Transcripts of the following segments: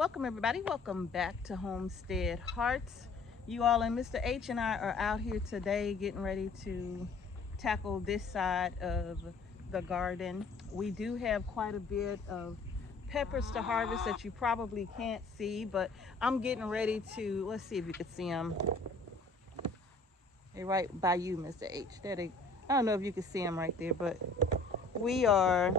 Welcome everybody, welcome back to Homestead Hearts. You all and Mr. H and I are out here today getting ready to tackle this side of the garden. We do have quite a bit of peppers to harvest that you probably can't see, but I'm getting ready to, let's see if you can see them. They're right by you, Mr. H. I don't know if you can see them right there, but we are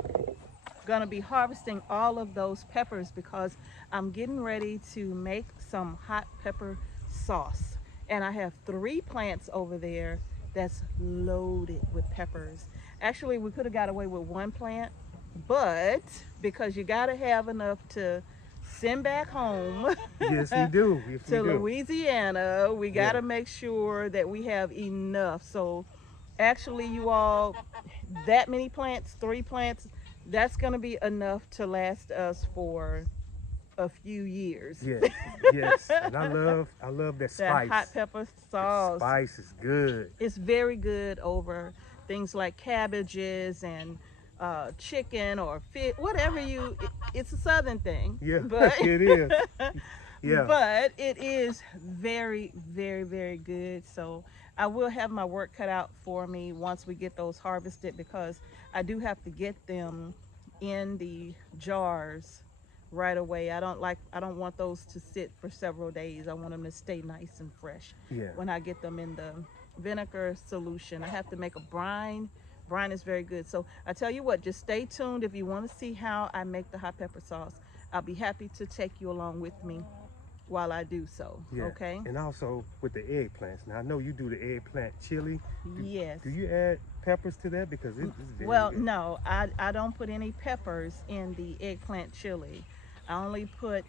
gonna be harvesting all of those peppers because I'm getting ready to make some hot pepper sauce. And I have 3 plants over there that's loaded with peppers. Actually, we could have got away with 1 plant, but because you gotta have enough to send back home Yes, we do. Yes, we to do. Louisiana, we Yeah. gotta make sure that we have enough. So actually, you all, that many plants, 3 plants, that's going to be enough to last us for a few years. Yes. Yes. And I love that That spice. hot pepper The sauce, spice is good. it's very good over things like cabbages and chicken or fish, whatever it's a southern thing. Yeah. But It is. Yeah. but it is very, very, very good. So I will have my work cut out for me once we get those harvested, because I do have to get them in the jars right away. I don't want those to sit for several days. I want them to stay nice and fresh. Yeah. When I get them in the vinegar solution, I have to make a brine. Brine is very good. So I tell you what, just stay tuned if you want to see how I make the hot pepper sauce. I'll be happy to take you along with me while I do so. Yeah. Okay? And also with the eggplants. Now I know you do the eggplant chili. Yes. Do you add peppers to that? Because it's very Well, good. no, I don't put any peppers in the eggplant chili. I only put,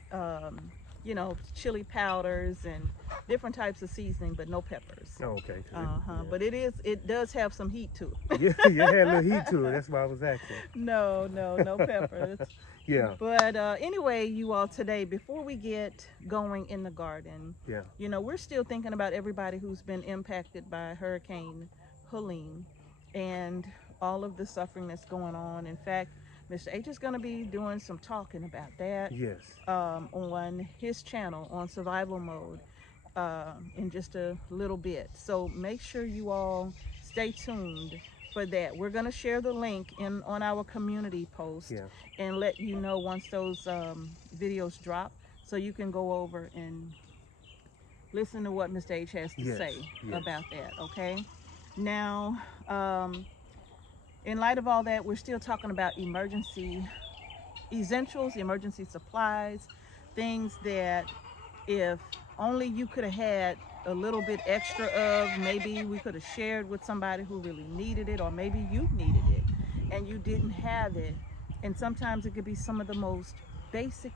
chili powders and different types of seasoning, but no peppers. Oh, okay. Uh-huh. But it does have some heat to it. Yeah, you had a little heat to it. That's why I was asking. No peppers. Yeah. But anyway, you all, today, before we get going in the garden, Yeah. we're still thinking about everybody who's been impacted by Hurricane Helene and all of the suffering that's going on. In fact, Mr. H is going to be doing some talking about that Yes. on his channel on survival mode in just a little bit. So make sure you all stay tuned for that. We're going to share the link on our community post, Yeah. and let you know once those videos drop, so you can go over and listen to what Mr. H has to Yes. say Yes. about that. Okay. Now, in light of all that, we're still talking about emergency essentials, emergency supplies, things that if only you could have had a little bit extra of, maybe we could have shared with somebody who really needed it, or maybe you needed it and you didn't have it. And sometimes it could be some of the most basic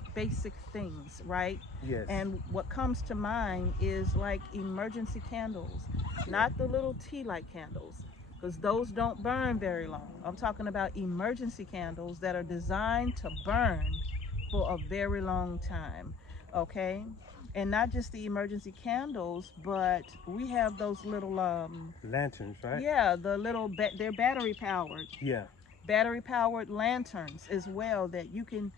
things, right? Yes. And what comes to mind is like emergency candles, not the little tea light candles, because those don't burn very long. I'm talking about emergency candles that are designed to burn for a very long time. Okay. And not just the emergency candles, but we have those little Lanterns, right? yeah, the little they're battery powered, Yeah. lanterns as well, that you can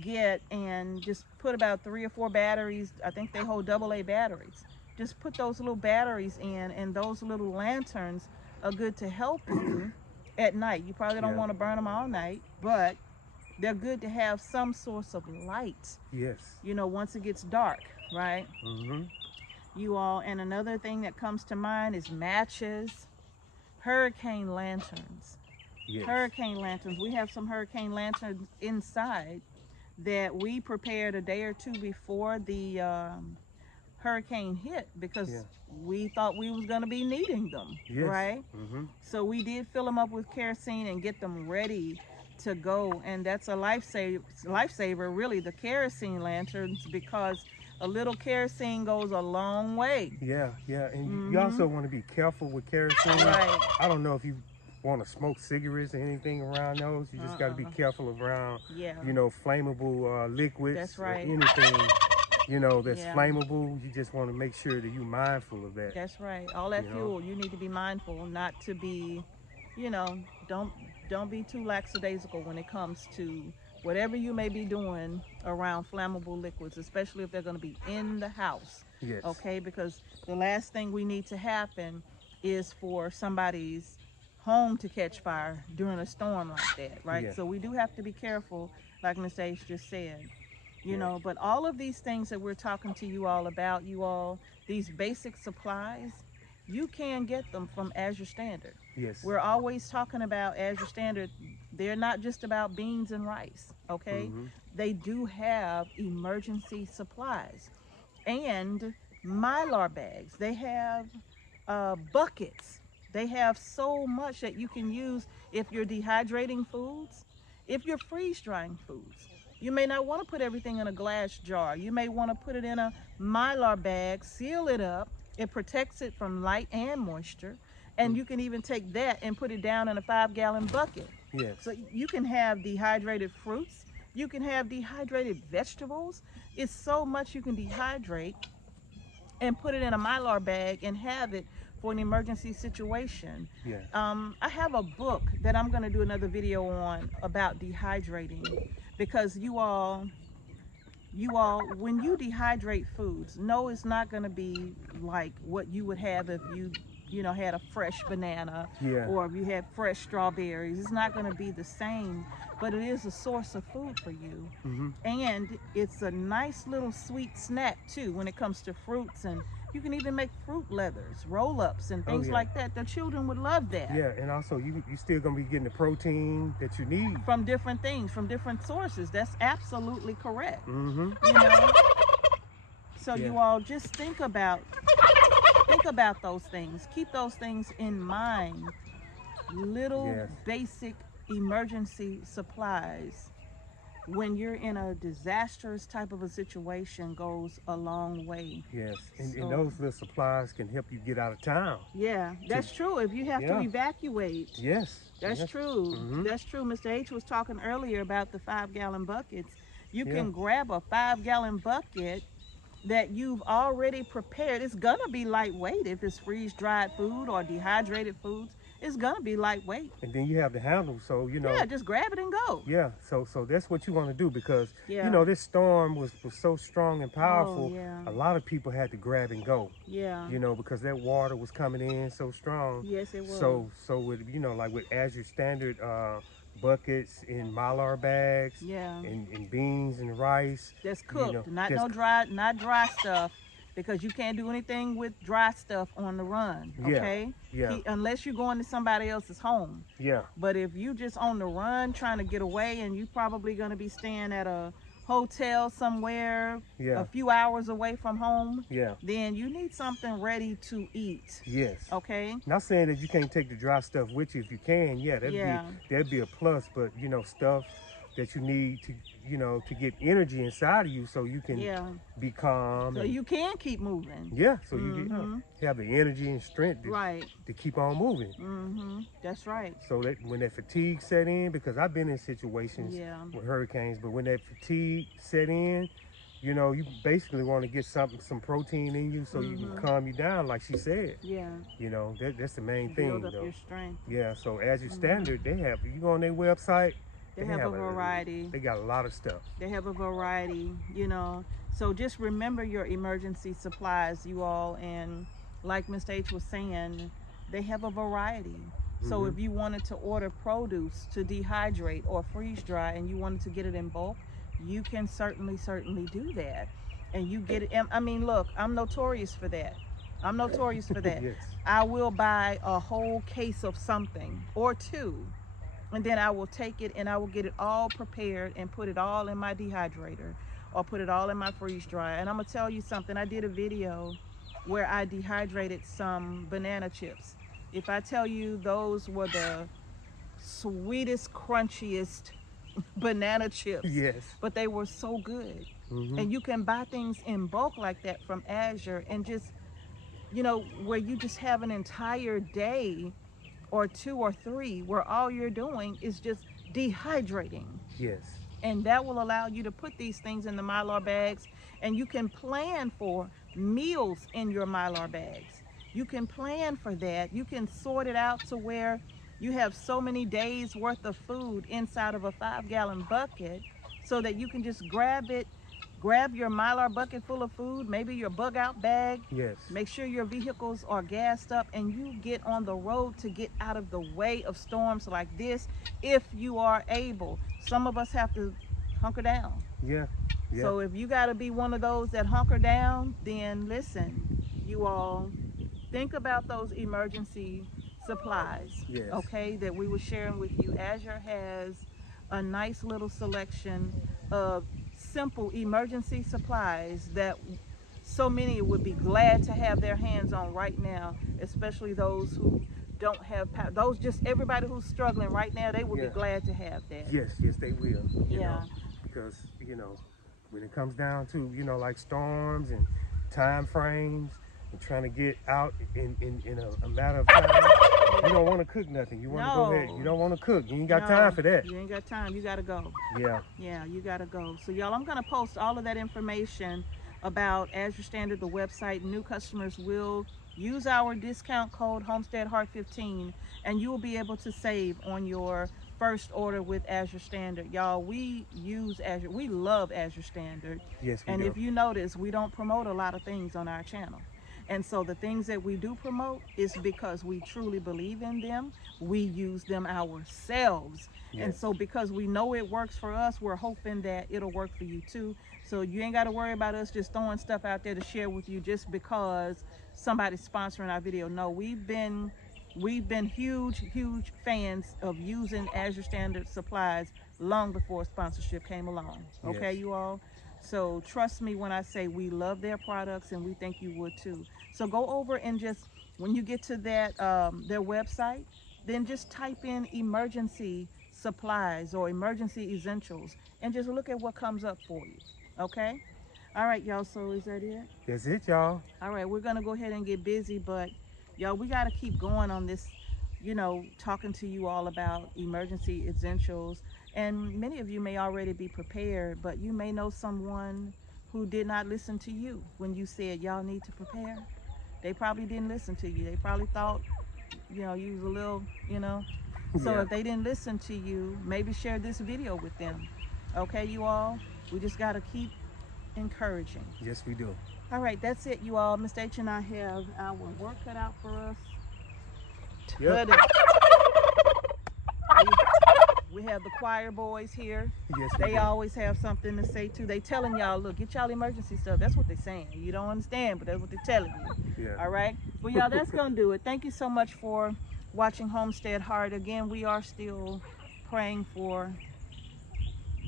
get and just put about 3 or 4 batteries. I think they hold AA batteries. Just put those little batteries in, and those little lanterns are good to help you at night. You probably don't Yeah. want to burn them all night, but they're good to have some source of light, Yes. once it gets dark, right? Mm-hmm. You all, and another thing that comes to mind is matches, hurricane lanterns. Yes. Hurricane lanterns. We have some hurricane lanterns inside that we prepared a day or two before the hurricane hit, because Yeah. we thought we was going to be needing them, Yes. right? Mm-hmm. So we did fill them up with kerosene and get them ready to go, and that's a lifesaver really, the kerosene lanterns, because a little kerosene goes a long way. Yeah, yeah, and you also want to be careful with kerosene. Right. I don't know if you want to smoke cigarettes or anything around those. You just got to be careful around, Yeah. flammable liquids. That's right. Or anything, that's Yeah. flammable. You just want to make sure that you're mindful of that. That's right. All that You know? fuel, you need to be mindful not to be, don't be too lackadaisical when it comes to whatever you may be doing around flammable liquids, especially if they're going to be in the house. Yes. Okay, because the last thing we need to happen is for somebody's home to catch fire during a storm like that, right? Yeah. So we do have to be careful, like Miss H just said. You Yeah. know, but all of these things that we're talking to you all about, you all, these basic supplies, you can get them from AZURE Standard. Yes. We're always talking about AZURE Standard. They're not just about beans and rice, okay? Mm-hmm. They do have emergency supplies and mylar bags. They have buckets. They have so much that you can use if you're dehydrating foods, if you're freeze drying foods. You may not want to put everything in a glass jar. You may want to put it in a mylar bag, seal it up. It protects it from light and moisture. And you can even take that and put it down in a 5-gallon bucket. Yes. So you can have dehydrated fruits. You can have dehydrated vegetables. It's so much you can dehydrate and put it in a mylar bag and have it for an emergency situation. Yeah. I have a book that I'm going to do another video on about dehydrating, because you all, when you dehydrate foods, no, it's not going to be like what you would have if you know, had a fresh banana, Yeah. or if you had fresh strawberries. It's not going to be the same, but it is a source of food for you. Mm-hmm. And it's a nice little sweet snack too when it comes to fruits, and you can even make fruit leathers, roll-ups, and things like that. The children would love that. Yeah, and also you still gonna be getting the protein that you need From different things, from different sources. That's absolutely correct. Mm-hmm. You know, so you all just think about those things. Keep those things in mind. Little basic emergency supplies when you're in a disastrous type of a situation goes a long way. Yes, and those little supplies can help you get out of town. Yeah, that's true. If you have to evacuate. Yes. That's true. Mm-hmm. That's true. Mr. H was talking earlier about the 5-gallon buckets. You can grab a 5-gallon bucket that you've already prepared. It's gonna be lightweight if it's freeze-dried food or dehydrated foods. It's gonna be lightweight. And then you have the handle, so you know. Yeah, just grab it and go. Yeah, so that's what you want to do, because you know this storm was so strong and powerful. A lot of people had to grab and go. Yeah. You know, because that water was coming in so strong. Yes, it was. So with, you know, like with AZURE Standard buckets in mylar bags, and beans and rice. That's cooked, you know, not dry stuff, because you can't do anything with dry stuff on the run. Okay. Unless you're going to somebody else's home. Yeah. But if you just on the run trying to get away, and you probably going to be staying at a hotel somewhere a few hours away from home, then you need something ready to eat. Yes. Okay. Not saying that you can't take the dry stuff with you if you can. That'd be a plus, but you know, stuff that you need to, you know, to get energy inside of you so you can be calm. So you can keep moving. Yeah, so you have the energy and strength to keep on moving. That's right. So that when that fatigue set in, because I've been in situations with hurricanes, but when that fatigue set in, you know, you basically want to get some protein in you so you can calm you down, like she said. Yeah. You know, that's the main thing. Build up your strength. Yeah, so AZURE Standard, they have, you go on their website, they have a variety. They got a lot of stuff. They have a variety, you know. So just remember your emergency supplies, you all. And like Mr. H was saying, they have a variety. So if you wanted to order produce to dehydrate or freeze dry, and you wanted to get it in bulk, you can certainly do that. And you get it. I mean, look, I'm notorious for that. Yes. I will buy a whole case of something or two, and then I will take it and I will get it all prepared and put it all in my dehydrator or put it all in my freeze dryer. And I'm gonna tell you something. I did a video where I dehydrated some banana chips. If I tell you, those were the sweetest, crunchiest banana chips. Yes. But they were so good. And you can buy things in bulk like that from AZURE, and just, you know, where you just have an entire day or 2 or 3 where all you're doing is just dehydrating. Yes. And that will allow you to put these things in the mylar bags, and you can plan for meals in your mylar bags. You can plan for that. You can sort it out to where you have so many days worth of food inside of a 5-gallon bucket, so that you can just grab it, grab your Mylar bucket full of food, maybe your bug out bag. Yes. Make sure your vehicles are gassed up and you get on the road to get out of the way of storms like this if you are able. Some of us have to hunker down. Yeah. Yeah. So if you got to be one of those that hunker down, then listen, you all think about those emergency supplies, yes. Okay, that we were sharing with you. AZURE has a nice little selection of simple emergency supplies that so many would be glad to have their hands on right now, especially those who don't have power. Those, just everybody who's struggling right now, they would be glad to have that. Yes, yes, they will. You know, because, you know, when it comes down to, you know, like storms and time frames and trying to get out in a matter of time, you don't want to cook nothing. You want to go ahead. You don't want to cook. You ain't got time for that. You ain't got time. You got to go. Yeah. Yeah, you got to go. So, y'all, I'm going to post all of that information about AZURE Standard, the website. New customers will use our discount code Homestead Heart 15, and you will be able to save on your first order with AZURE Standard. Y'all, we use AZURE. We love AZURE Standard. Yes, we do. And if you notice, we don't promote a lot of things on our channel. And so the things that we do promote is because we truly believe in them. We use them ourselves. Yes. And so because we know it works for us, we're hoping that it'll work for you too. So you ain't got to worry about us just throwing stuff out there to share with you just because somebody's sponsoring our video. No, we've been huge fans of using AZURE Standard supplies long before sponsorship came along. Okay, yes. You all? So trust me when I say we love their products, and we think you would too. So go over and just, when you get to that their website, then just type in emergency supplies or emergency essentials and just look at what comes up for you. Okay? All right, y'all. So is that it? That's it, y'all. All right, we're gonna go ahead and get busy, but y'all, we got to keep going on this, you know, talking to you all about emergency essentials. And many of you may already be prepared, but you may know someone who did not listen to you when you said y'all need to prepare. They probably didn't listen to you. They probably thought, you know, you was a little, you know. So if they didn't listen to you, maybe share this video with them. Okay, you all? We just got to keep encouraging. Yes, we do. All right, that's it, you all. Mr. H and I have our work cut out for us. Yep. We have the choir boys here. Yes, they always have something to say too. They telling y'all, look, get y'all emergency stuff. That's what they're saying. You don't understand, but that's what they're telling you. Yeah. All right. Well, y'all, that's gonna do it. Thank you so much for watching Homestead Heart. Again, we are still praying for.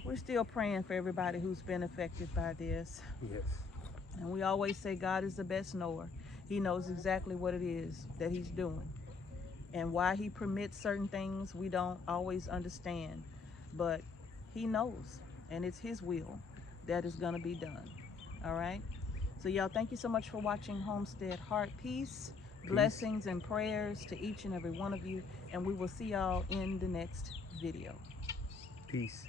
We're still praying for everybody who's been affected by this. Yes. And we always say God is the best knower. He knows exactly what it is that he's doing. And why he permits certain things, we don't always understand. But he knows, and it's his will that is going to be done. All right? So, y'all, thank you so much for watching Homestead Heart. Peace, blessings, and prayers to each and every one of you. And we will see y'all in the next video. Peace.